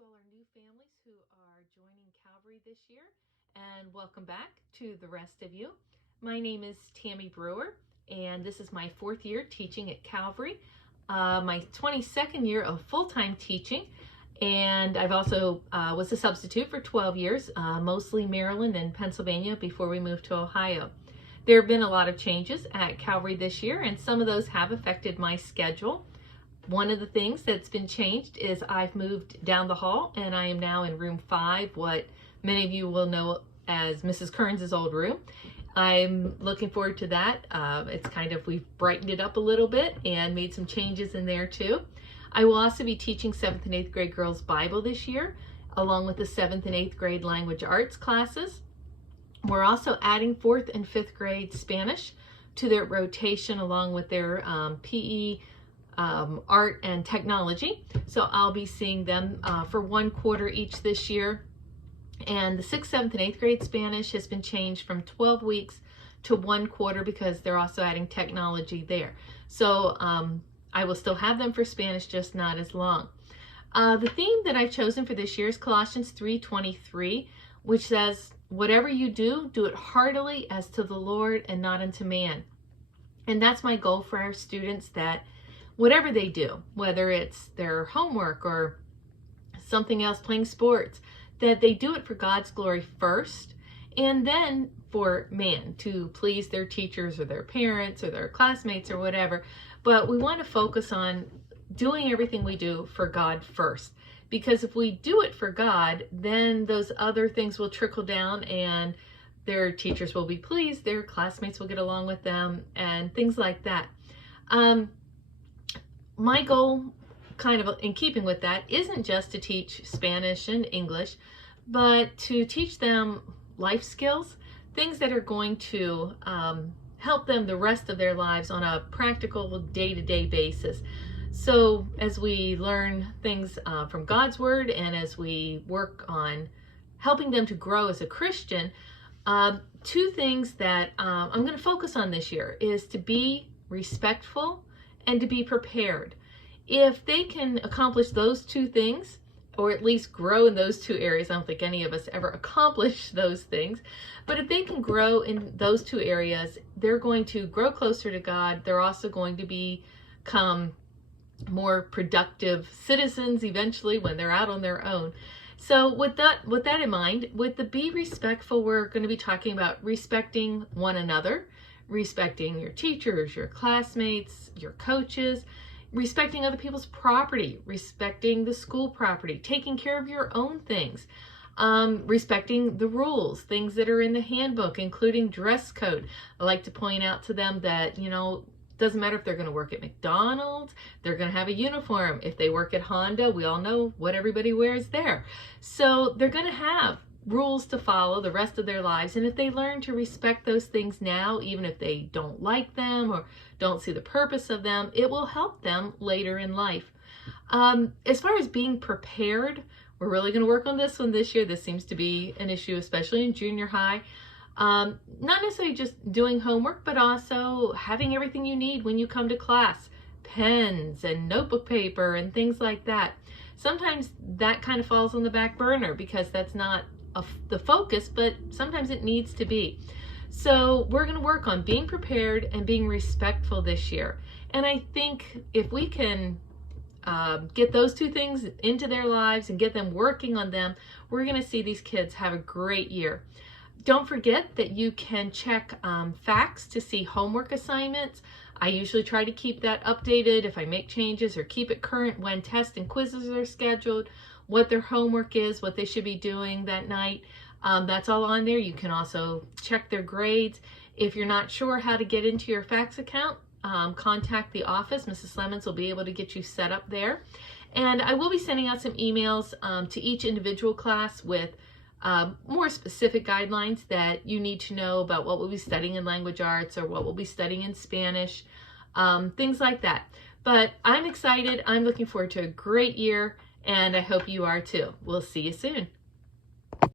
to all our new families who are joining Calvary this year, and welcome back to the rest of you. My name is Tammy Brewer, and this is my 4th year teaching at Calvary, my 22nd year of full-time teaching, and I've also was a substitute for 12 years, mostly Maryland and Pennsylvania before we moved to Ohio. There have been a lot of changes at Calvary this year, and some of those have affected my schedule. One of the things that's been changed is I've moved down the hall, and I am now in room 5, what many of you will know as Mrs. Kearns' old room. I'm looking forward to that. We've brightened it up a little bit and made some changes in there too. I will also be teaching 7th and 8th grade girls Bible this year, along with the 7th and 8th grade language arts classes. We're also adding 4th and 5th grade Spanish to their rotation along with their PE, art and technology. So I'll be seeing them for 1 quarter each this year. And the 6th, 7th, and 8th grade Spanish has been changed from 12 weeks to 1 quarter because they're also adding technology there. So I will still have them for Spanish, just not as long. The theme that I've chosen for this year is Colossians 3:23, which says, "Whatever you do, do it heartily as to the Lord and not unto man." And that's my goal for our students, that whatever they do, whether it's their homework or something else, playing sports, that they do it for God's glory first, and then for man, to please their teachers or their parents or their classmates or whatever. But we want to focus on doing everything we do for God first. Because if we do it for God, then those other things will trickle down and their teachers will be pleased, their classmates will get along with them, and things like that. My goal, kind of in keeping with that, isn't just to teach Spanish and English, but to teach them life skills, things that are going to help them the rest of their lives on a practical day-to-day basis. So as we learn things from God's Word, and as we work on helping them to grow as a Christian, 2 things that I'm going to focus on this year is to be respectful and to be prepared. If they can accomplish those 2 things, or at least grow in those 2 areas, I don't think any of us ever accomplish those things, but if they can grow in those 2 areas, they're going to grow closer to God. They're also going to become more productive citizens eventually when they're out on their own. So with that in mind, with the be respectful, we're going to be talking about respecting one another, respecting your teachers, your classmates, your coaches, respecting other people's property, respecting the school property, taking care of your own things, respecting the rules, things that are in the handbook, including dress code. I like to point out to them that, doesn't matter if they're going to work at McDonald's, they're going to have a uniform. If they work at Honda, we all know what everybody wears there. So they're going to have rules to follow the rest of their lives, and if they learn to respect those things now, even if they don't like them or don't see the purpose of them, it will help them later in life. As far as being prepared, we're really going to work on this one this year. This seems to be an issue, especially in junior high. Not necessarily just doing homework, but also having everything you need when you come to class, pens and notebook paper and things like that. Sometimes that kind of falls on the back burner because that's not the focus, but sometimes it needs to be. So we're going to work on being prepared and being respectful this year. And I think if we can get those 2 things into their lives and get them working on them, we're going to see these kids have a great year. Don't forget that you can check facts to see homework assignments. I usually try to keep that updated if I make changes, or keep it current when tests and quizzes are scheduled, what their homework is, what they should be doing that night. That's all on there. You can also check their grades. If you're not sure how to get into your fax account, contact the office. Mrs. Lemons will be able to get you set up there. And I will be sending out some emails to each individual class with more specific guidelines that you need to know about what we'll be studying in language arts or what we'll be studying in Spanish, things like that. But I'm excited. I'm looking forward to a great year, and I hope you are too. We'll see you soon.